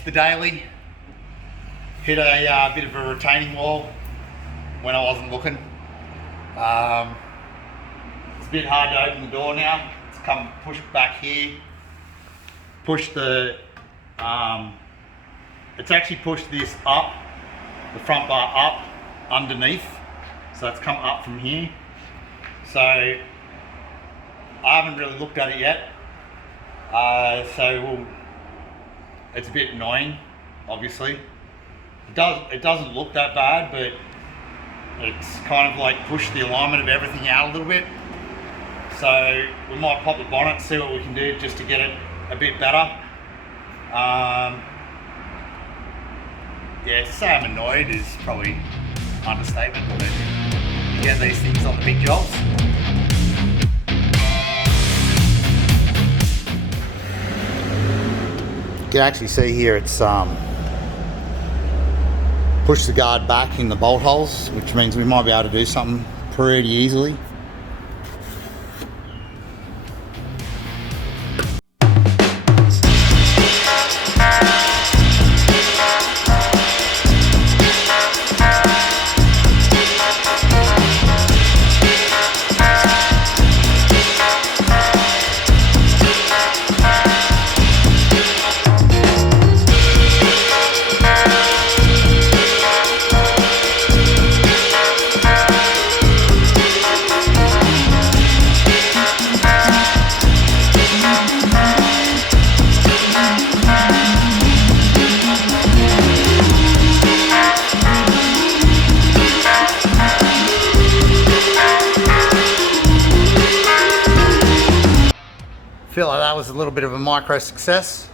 damaged the daily. Hit a bit of a retaining wall when I wasn't looking. It's a bit hard to open the door now. It's come pushed back here. Push the, it's actually pushed this up, the front bar up underneath. So it's come up from here. So I haven't really looked at it yet. It's a bit annoying, obviously. It doesn't look that bad, but it's kind of like pushed the alignment of everything out a little bit. So we might pop the bonnet, see what we can do just to get it a bit better. Yeah, to say I'm annoyed is probably understatement, but you get these things on the big jobs. You can actually see here it's pushed the guard back in the bolt holes, which means we might be able to do something pretty easily. Feel like that was a little bit of a micro success.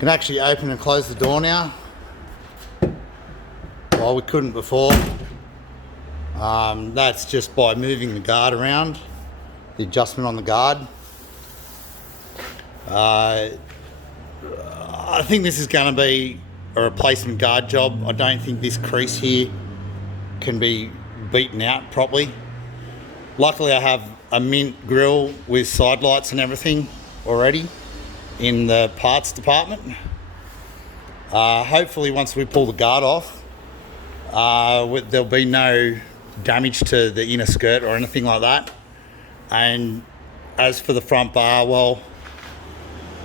Can actually open and close the door now. Well, we couldn't before. That's just by moving the guard around, the adjustment on the guard. I think this is going to be a replacement guard job. I don't think this crease here can be beaten out properly. Luckily I have a mint grill with side lights and everything already in the parts department. Hopefully once we pull the guard off, there'll be no damage to the inner skirt or anything like that. And as for the front bar, well,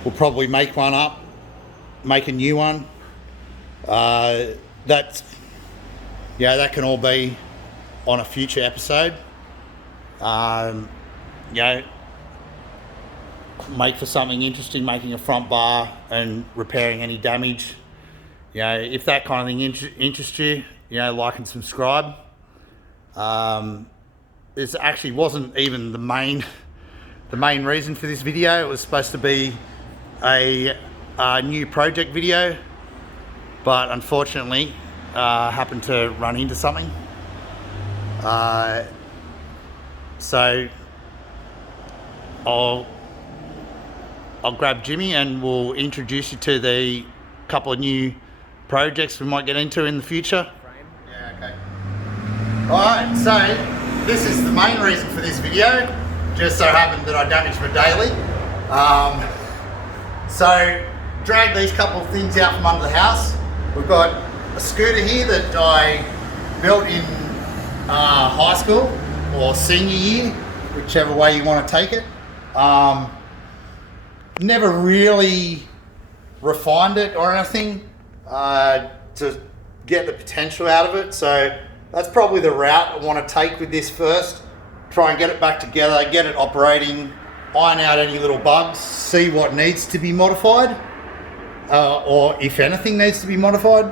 we'll probably make one up, make a new one. That can all be on a future episode. Make for something interesting, making a front bar and repairing any damage. If that kind of thing interests you, like and subscribe. This actually wasn't even the main reason for this video. It was supposed to be a new project video, but unfortunately happened to run into something. So I'll grab Jimmy and we'll introduce you to the couple of new projects we might get into in the future. Yeah, okay. Alright, so this is the main reason for this video. Just so happened that I damaged my daily. So dragged these couple of things out from under the house. We've got a scooter here that I built in high school or senior year, whichever way you want to take it. Never really refined it or anything to get the potential out of it, so that's probably the route I want to take with this first. Try and get it back together, get it operating, iron out any little bugs, see what needs to be modified, or if anything needs to be modified.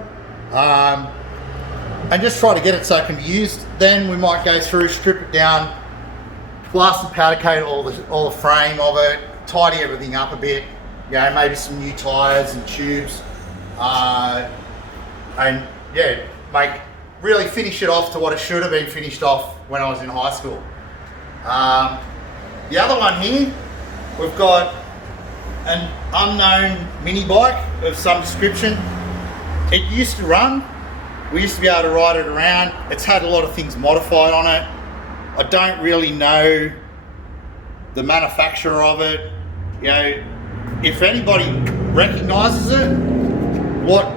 And just try to get it so it can be used. Then we might go through, strip it down, blast and powder coat all the frame of it, tidy everything up a bit, maybe some new tyres and tubes, and really finish it off to what it should have been finished off when I was in high school. The other one here, we've got an unknown mini bike of some description. It used to run. We used to be able to ride it around. It's had a lot of things modified on it. I don't really know the manufacturer of it. if anybody recognises it, what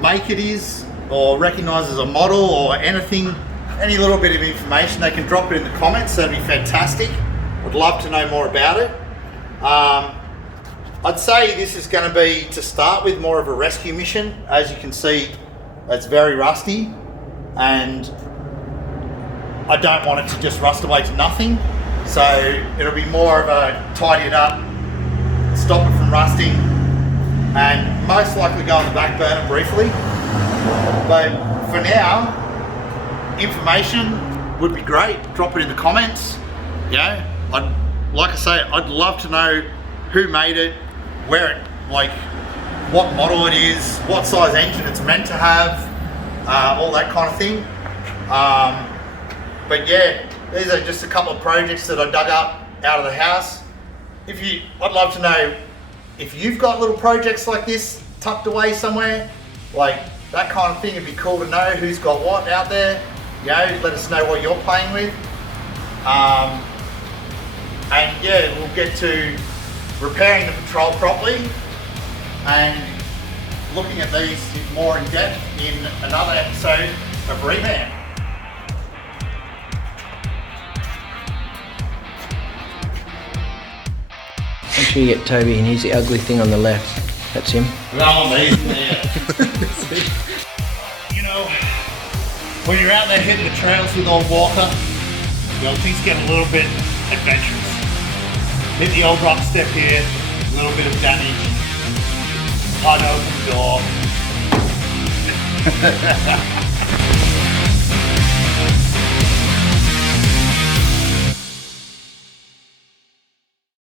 make it is, or recognises a model or anything, any little bit of information, they can drop it in the comments. That'd be fantastic. I'd love to know more about it. I'd say this is going to be, to start with, more of a rescue mission. As you can see, it's very rusty, and I don't want it to just rust away to nothing. So it'll be more of a tidy it up, stop it from rusting, and most likely go on the back burner briefly. But for now, information would be great. Drop it in the comments. Like I say, I'd love to know who made it, where it, like what model it is, what size engine it's meant to have, all that kind of thing. But yeah, these are just a couple of projects that I dug up out of the house. I'd love to know if you've got little projects like this tucked away somewhere, like that kind of thing. It'd be cool to know who's got what out there. Let us know what you're playing with. And yeah, we'll get to repairing the Patrol properly and looking at these more in depth in another episode of Revamp. Make sure you get Toby, and he's the ugly thing on the left. That's him. Well, these there. When you're out there hitting the trails with old Walker, things get a little bit adventurous. Hit the old rock step here, a little bit of damage. Hard to open the door.